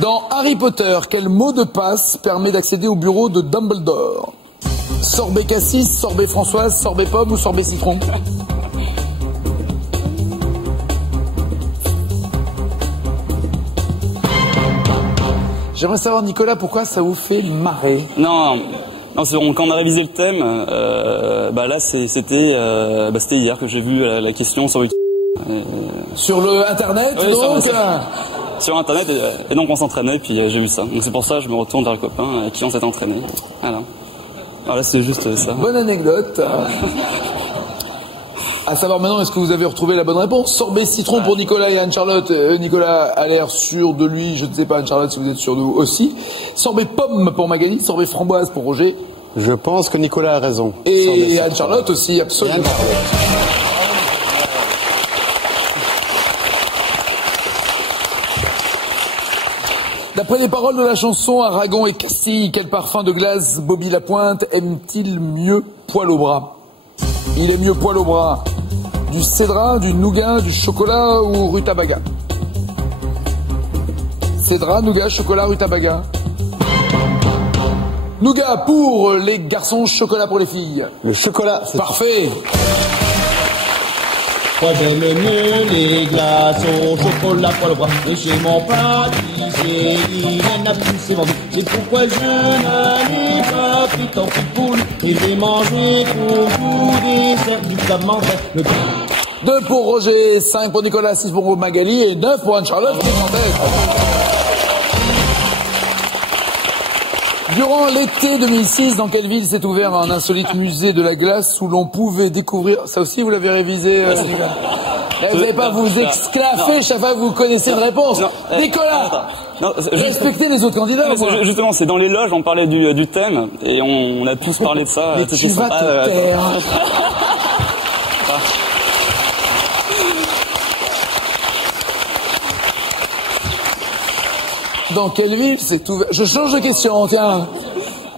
Dans Harry Potter, quel mot de passe permet d'accéder au bureau de Dumbledore? Sorbet cassis, sorbet Françoise, sorbet pomme ou sorbet citron? J'aimerais savoir, Nicolas, pourquoi ça vous fait marrer? Non, quand on a révisé le thème, là c'était hier que j'ai vu la question sur YouTube. Sur le internet, oui, donc sur internet, et donc on s'entraînait, puis j'ai vu ça. Donc c'est pour ça que je me retourne vers le copain avec qui on s'est entraîné. Voilà, c'est juste ça. Bonne anecdote. À savoir maintenant, est-ce que vous avez retrouvé la bonne réponse? Sorbet citron pour Nicolas et Anne-Charlotte. Nicolas a l'air sûr de lui, je ne sais pas Anne-Charlotte si vous êtes sûr de vous aussi. Sorbet pomme pour Magali, sorbet framboise pour Roger. Je pense que Nicolas a raison. Et Anne-Charlotte aussi, absolument. D'après les paroles de la chanson Aragon et Castille, quel parfum de glace Bobby Lapointe aime-t-il mieux poil au bras? Il aime mieux poil au bras du cédra, du nougat, du chocolat ou rutabaga? Cédra, nougat, chocolat, rutabaga. Nougat pour les garçons, chocolat pour les filles. Le chocolat, c'est parfait. Moi j'aime mieux les glaces au chocolat poil au bras. Et chez mon pâtissier, il en a plus, c'est vendu. C'est pourquoi je n'allais pas pris en poule. Et j'ai mangé pour vous des certificats de manger. 2 pour Roger, 5 pour Nicolas, 6 pour Magali et 9 pour Anne-Charlotte qui est en tête. Durant l'été 2006, dans quelle ville s'est ouvert un insolite musée de la glace où l'on pouvait découvrir... Ça aussi, vous l'avez révisé, Nicolas. Vous n'allez pas vous exclaffer chaque fois que vous connaissez une réponse. Nicolas, respectez les autres candidats. Justement, c'est dans les loges, on parlait du thème, et on a tous parlé de ça. Mais tu vas te taire. Dans quelle ville c'est ouvert? Je change de question, tiens.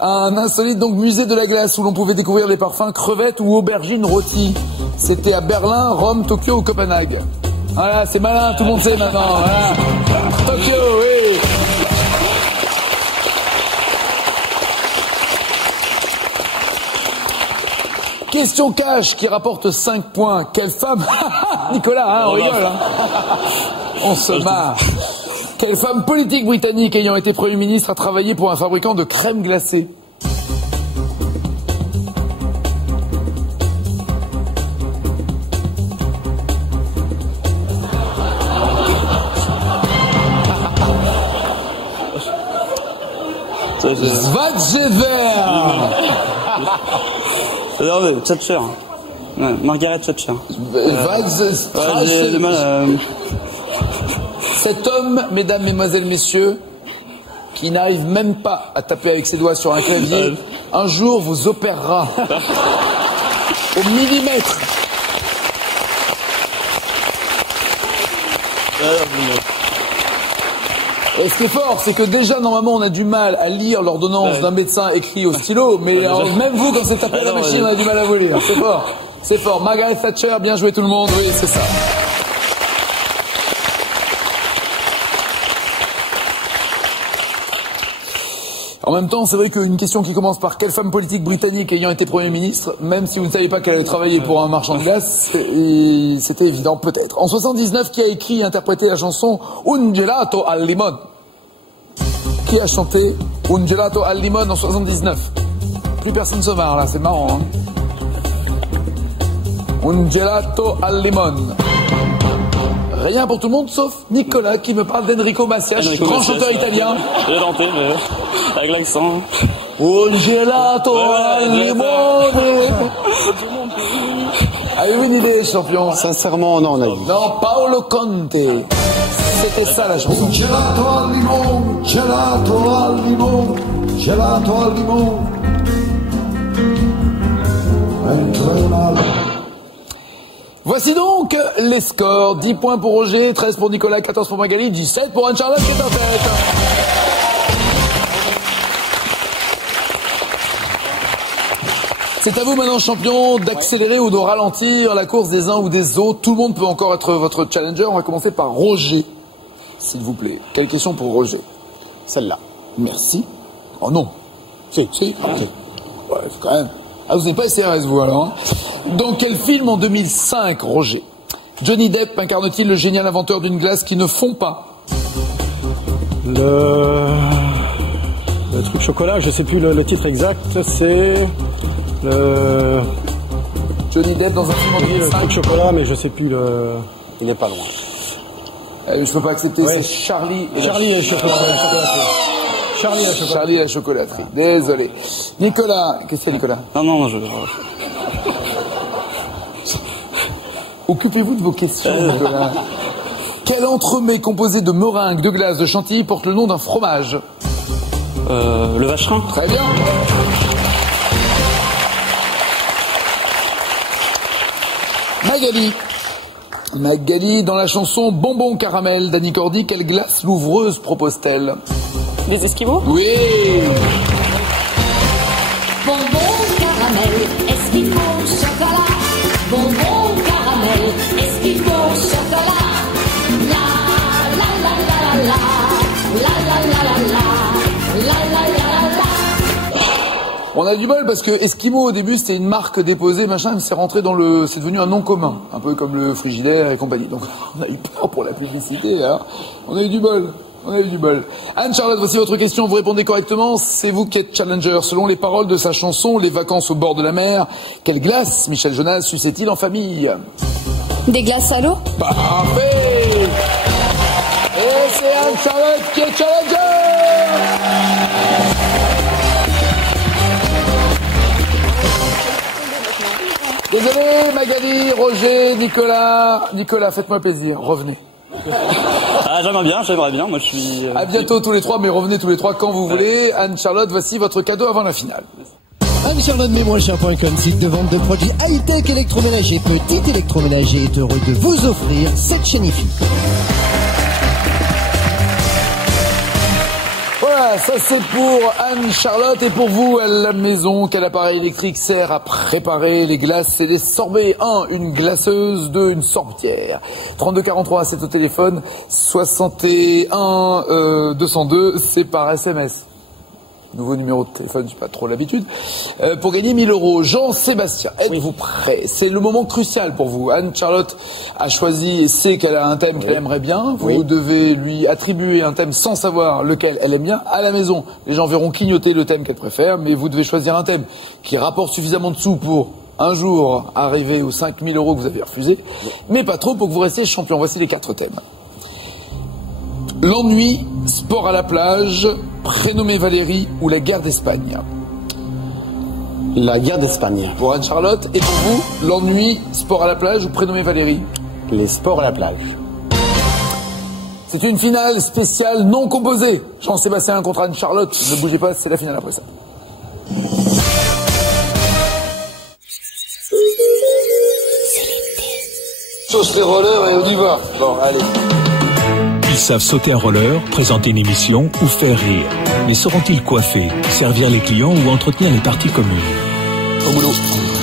Un insolite donc musée de la glace où l'on pouvait découvrir les parfums crevettes ou aubergines rôties. C'était à Berlin, Rome, Tokyo ou Copenhague. Voilà, c'est malin, tout le monde sait maintenant. Voilà. Tokyo, oui. Question cash qui rapporte 5 points. Quelle femme... Nicolas, hein, on rigole. Hein. On se marre. Quelle femme politique britannique ayant été Premier ministre a travaillé pour un fabricant de crème glacée? Svadjever. Non, Thatcher. Ouais, Margaret Thatcher. J'ai du mal. Cet homme, mesdames, mesdemoiselles, messieurs, qui n'arrive même pas à taper avec ses doigts sur un clavier, un jour vous opérera au millimètre. Et ce qui est fort, c'est que déjà, normalement, on a du mal à lire l'ordonnance d'un médecin écrit au stylo, mais même vous, quand c'est tapé à la machine, on a du mal à vous lire. C'est fort. C'est fort. Margaret Thatcher, bien joué tout le monde. Oui, c'est ça. En même temps, c'est vrai qu'une question qui commence par quelle femme politique britannique ayant été Premier ministre, même si vous ne saviez pas qu'elle allait travailler pour un marchand de glace, c'était évident peut-être. En 79, qui a écrit et interprété la chanson Un gelato al limone? Qui a chanté Un gelato al limone en 79? Plus personne se marre là, c'est marrant. Hein, Un gelato al limone. Rien pour tout le monde, sauf Nicolas qui me parle d'Enrico Macias, grand chanteur italien. J'ai tenté, mais avec l'accent. Un gelato al limone. Avez-vous une idée, champion? Sincèrement, non, on a vu. Non, Paolo Conte. C'était ça la chanson. Un gelato al limone, gelato al limone, gelato al limone. Voici donc les scores. 10 points pour Roger, 13 pour Nicolas, 14 pour Magali, 17 pour Anne-Charlotte qui est en tête. C'est à vous maintenant, champion, d'accélérer ou de ralentir la course des uns ou des autres. Tout le monde peut encore être votre challenger. On va commencer par Roger, s'il vous plaît. Quelle question pour Roger? Celle-là. Merci. Oh non. Si. Si. Ok. Ouais, quand même. Ah, vous n'êtes pas CRS, vous, alors. Hein. Dans quel film en 2005, Roger, Johnny Depp incarne-t-il le génial inventeur d'une glace qui ne fond pas? Le truc chocolat, je sais plus le titre exact, c'est le Johnny Depp dans un film en 2005. le truc chocolat, mais je sais plus le. Il n'est pas loin. Je peux pas accepter, Ouais. c'est Charlie et Charlie et la chocolaterie. Charlie et la chocolaterie. Charlie et la chocolaterie. Désolé. Nicolas, qu'est-ce qu'il y a, Nicolas? Non, Occupez-vous de vos questions, Nicolas. Quel entremets composé de meringues, de glace, de chantilly porte le nom d'un fromage? le vacherin. Très bien. Magali, dans la chanson Bonbon Caramel d'Annie Cordy, quelle glace l'ouvreuse propose-t-elle? Des esquimaux? Oui. Bonbon caramel, esquimau, chocolat. Bonbon caramel, esquimau, chocolat. La la la la la la la la la la la la la. On a du bol parce que Esquimau au début c'était une marque déposée machin, mais c'est rentré dans c'est devenu un nom commun, un peu comme le Frigidaire et compagnie. Donc on a eu peur pour la publicité, hein. On a eu du bol. Anne-Charlotte, voici votre question, vous répondez correctement, c'est vous qui êtes challenger. Selon les paroles de sa chanson, Les vacances au bord de la mer, quelle glace Michel Jonas suçait-il en famille? Des glaces à l'eau? Parfait. Et c'est Anne-Charlotte qui est challenger. Désolé Magali, Roger, Nicolas, faites-moi plaisir, revenez. Ah, j'aimerais bien, moi je suis... À bientôt tous les trois, mais revenez tous les trois quand vous voulez. Anne-Charlotte, voici votre cadeau avant la finale. Anne-Charlotte Mémoire.com, site de vente de produits high-tech électroménager. Petit électroménager est heureux de vous offrir cette chaîne-ifi. Voilà, ça c'est pour Anne-Charlotte et pour vous à la maison. Quel appareil électrique sert à préparer les glaces et les sorbets? 1. Une glaceuse. 2. Une sorbetière. 3243, c'est au téléphone. 61 202, c'est par SMS. Nouveau numéro de téléphone, j'ai pas trop l'habitude. Pour gagner 1000 €. Jean-Sébastien, êtes-vous prêt? C'est le moment crucial pour vous. Anne-Charlotte a choisi et sait qu'elle a un thème qu'elle aimerait bien. Vous devez lui attribuer un thème sans savoir lequel elle aime bien. À la maison, les gens verront clignoter le thème qu'elle préfère, mais vous devez choisir un thème qui rapporte suffisamment de sous pour un jour arriver aux 5000 € que vous avez refusés, mais pas trop pour que vous restiez champion. Voici les 4 thèmes. L'ennui, sport à la plage, prénommé Valérie ou la guerre d'Espagne? La guerre d'Espagne. Pour Anne-Charlotte. Et pour vous, l'ennui, sport à la plage ou prénommé Valérie? Les sports à la plage. C'est une finale spéciale non composée. Jean-Sébastien contre Anne-Charlotte. Ne bougez pas, c'est la finale après ça. Sauce les rollers et on y va. Bon, allez. Ils savent sauter un roller, présenter une émission ou faire rire. Mais sauront-ils coiffer, servir les clients ou entretenir les parties communes? Au boulot.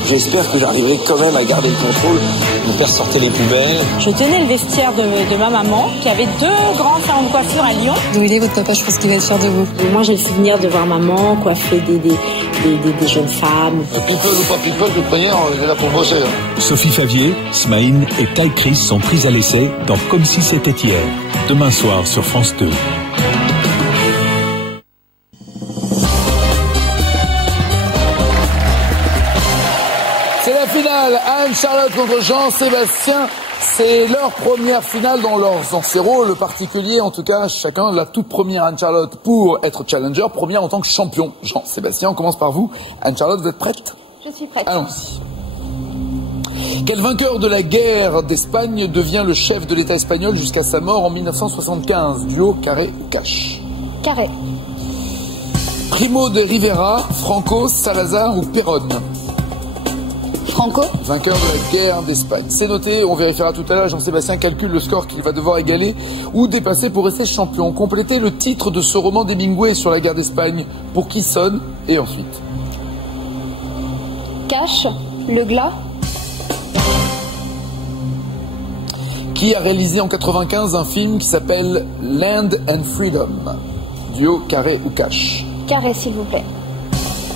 J'espère que j'arriverai quand même à garder le contrôle. Mon père sortait les poubelles. Je tenais le vestiaire de ma maman, qui avait 2 grands salons de coiffure à Lyon. D'où il est votre papa, je pense qu'il va être fier de vous. Et moi, j'ai le souvenir de voir maman coiffer des jeunes femmes. People ou pas people, de toute manière, on est là pour bosser. Sophie Favier, Smaïn et Kai Chris sont prises à l'essai dans Comme si c'était hier. Demain soir sur France 2. C'est la finale. Anne-Charlotte contre Jean-Sébastien. C'est leur première finale dans ces rôles particuliers. En tout cas, chacun, la toute première Anne-Charlotte pour être challenger, première en tant que champion. Jean-Sébastien, on commence par vous. Anne-Charlotte, vous êtes prête? Je suis prête. Allons-y. Quel vainqueur de la guerre d'Espagne devient le chef de l'État espagnol jusqu'à sa mort en 1975? Duo, Carré ou Cash? Carré. Primo de Rivera, Franco, Salazar ou Perón? Franco. Vainqueur de la guerre d'Espagne. C'est noté, on vérifiera tout à l'heure. Jean-Sébastien calcule le score qu'il va devoir égaler ou dépasser pour rester champion. Complétez le titre de ce roman d'Hemingway sur la guerre d'Espagne. Pour qui sonne? Et ensuite. Cash. Le glas. Qui a réalisé en 95 un film qui s'appelle Land and Freedom? duo carré ou cash? Carré, s'il vous plaît.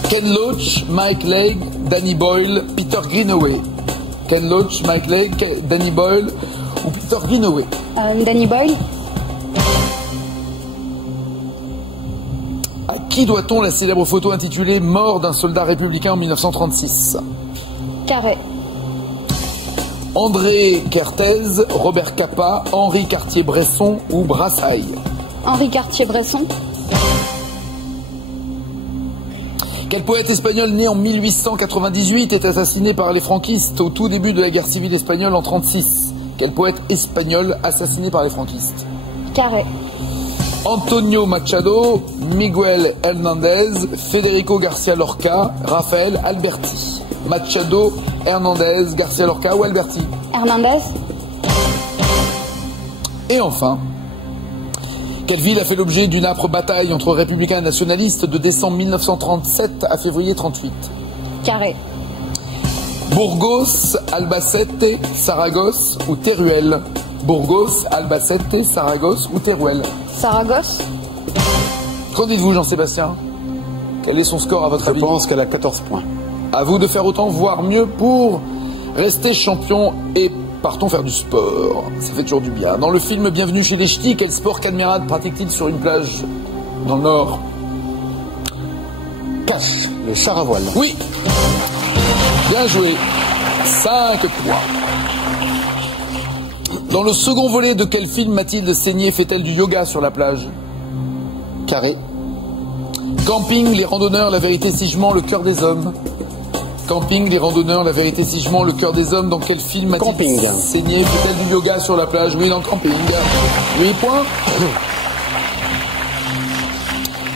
Ken Loach, Mike Leigh, Danny Boyle, Peter Greenaway. Ken Loach, Mike Leigh, Danny Boyle ou Peter Greenaway? Danny Boyle. À qui doit-on la célèbre photo intitulée Mort d'un soldat républicain en 1936? Carré. André Kertész, Robert Capa, Henri Cartier-Bresson ou Brassailles? Henri Cartier-Bresson. Quel poète espagnol né en 1898 est assassiné par les franquistes au tout début de la guerre civile espagnole en 1936? Quel poète espagnol assassiné par les franquistes? Carré. Antonio Machado, Miguel Hernández, Federico García Lorca, Rafael Alberti. Machado, Hernández, García Lorca ou Alberti? Hernández. Et enfin, quelle ville a fait l'objet d'une âpre bataille entre républicains et nationalistes de décembre 1937 à février 1938? Carré. Burgos, Albacete, Saragosse ou Teruel? Burgos, Albacete, Saragosse ou Teruel? Saragosse. Qu'en dites-vous, Jean-Sébastien? Quel est son score à votre avis? Je pense qu'elle a 14 points. À vous de faire autant, voire mieux, pour rester champion et partons faire du sport. Ça fait toujours du bien. Dans le film Bienvenue chez les Ch'tis, quel sport qu'Admirad pratique-t-il sur une plage dans le Nord? Cash, les chars à voile. Oui. Bien joué. 5 points. Dans le second volet de quel film Mathilde Seigné fait-elle du yoga sur la plage? Carré. Camping, les randonneurs, la vérité si je mens, le cœur des hommes. Camping, les randonneurs, la vérité si je mens, le cœur des hommes. Dans quel film Mathilde Seigné fait-elle du yoga sur la plage? Oui, dans Camping. 8 points.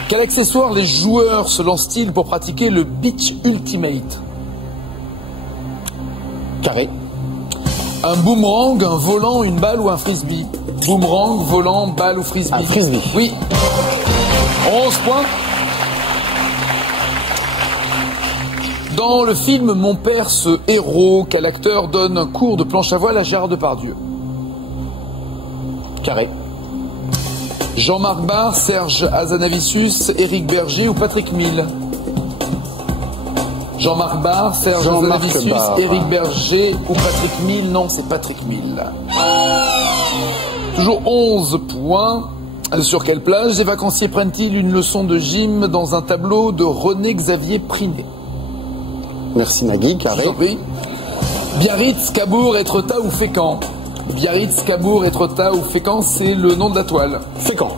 Quel accessoire les joueurs se lancent-ils pour pratiquer le Beach Ultimate? Carré. Un boomerang, un volant, une balle ou un frisbee? Boomerang, volant, balle ou frisbee? Un frisbee. Oui. 11 points. Dans le film Mon père, ce héros, quel acteur donne un cours de planche à voile à Gérard Depardieu? Carré. Jean-Marc Barr, Serge Hazanavicius, Éric Berger ou Patrick Mille? Jean-Marc Barr, Serge Hazanavicius, Éric Berger ou Patrick Mille? Non, c'est Patrick Mille. Toujours 11 points. Sur quelle plage les vacanciers prennent-ils une leçon de gym dans un tableau de René-Xavier Prinet? Merci Nagui, carré. Biarritz, Cabourg, Étretat ou Fécamp? Biarritz, Cabourg, Étretat ou Fécamp, c'est le nom de la toile. Fécamp.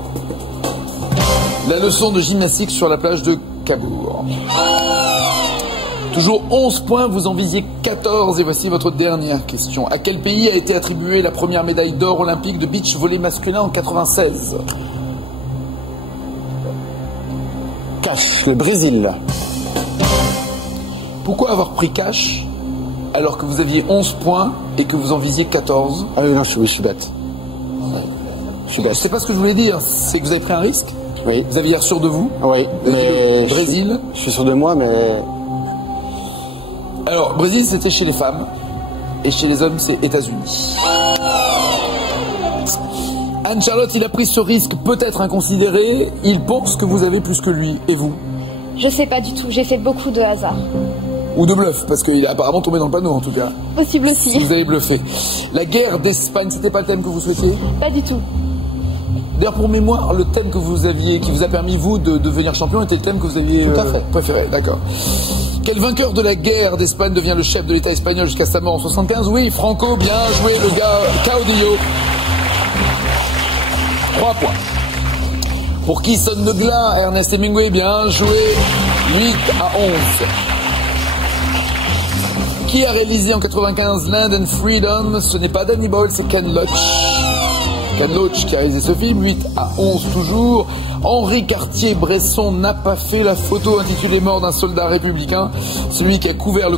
La leçon de gymnastique sur la plage de Cabourg. Toujours 11 points, vous en visiez 14 et voici votre dernière question. À quel pays a été attribuée la première médaille d'or olympique de beach volley masculin en 1996? Cash, le Brésil. Pourquoi avoir pris cash alors que vous aviez 11 points et que vous en visiez 14? Ah oui, non, je suis bête. Je suis bête. C'est pas ce que je voulais dire, c'est que vous avez pris un risque? Oui. Vous aviez l'air sûr de vous? Oui, mais Brésil? Je suis sûr de moi, mais... Alors, Brésil, c'était chez les femmes, et chez les hommes, c'est États-Unis. Anne-Charlotte, il a pris ce risque peut-être inconsidéré, il pense que vous avez plus que lui, et vous? Je sais pas du tout, j'ai fait beaucoup de hasard. Ou de bluff, parce qu'il est apparemment tombé dans le panneau en tout cas. Possible aussi. Vous avez bluffé. La guerre d'Espagne, c'était pas le thème que vous souhaitiez? Pas du tout. D'ailleurs, pour mémoire, le thème que vous aviez, qui vous a permis, vous, de devenir champion, était le thème que vous aviez préféré. D'accord. Quel vainqueur de la guerre d'Espagne devient le chef de l'État espagnol jusqu'à sa mort en 1975? Oui, Franco, bien joué, le gars Caudillo. 3 points. Pour qui sonne le glas? Ernest Hemingway, bien joué. 8 à 11. Qui a réalisé en 1995 Land and Freedom? Ce n'est pas Danny Boyle, c'est Ken Loach. Ken Loach qui a réalisé ce film. 8 à 11 toujours. Henri Cartier-Bresson n'a pas fait la photo intitulée Mort d'un soldat républicain. Celui qui a couvert le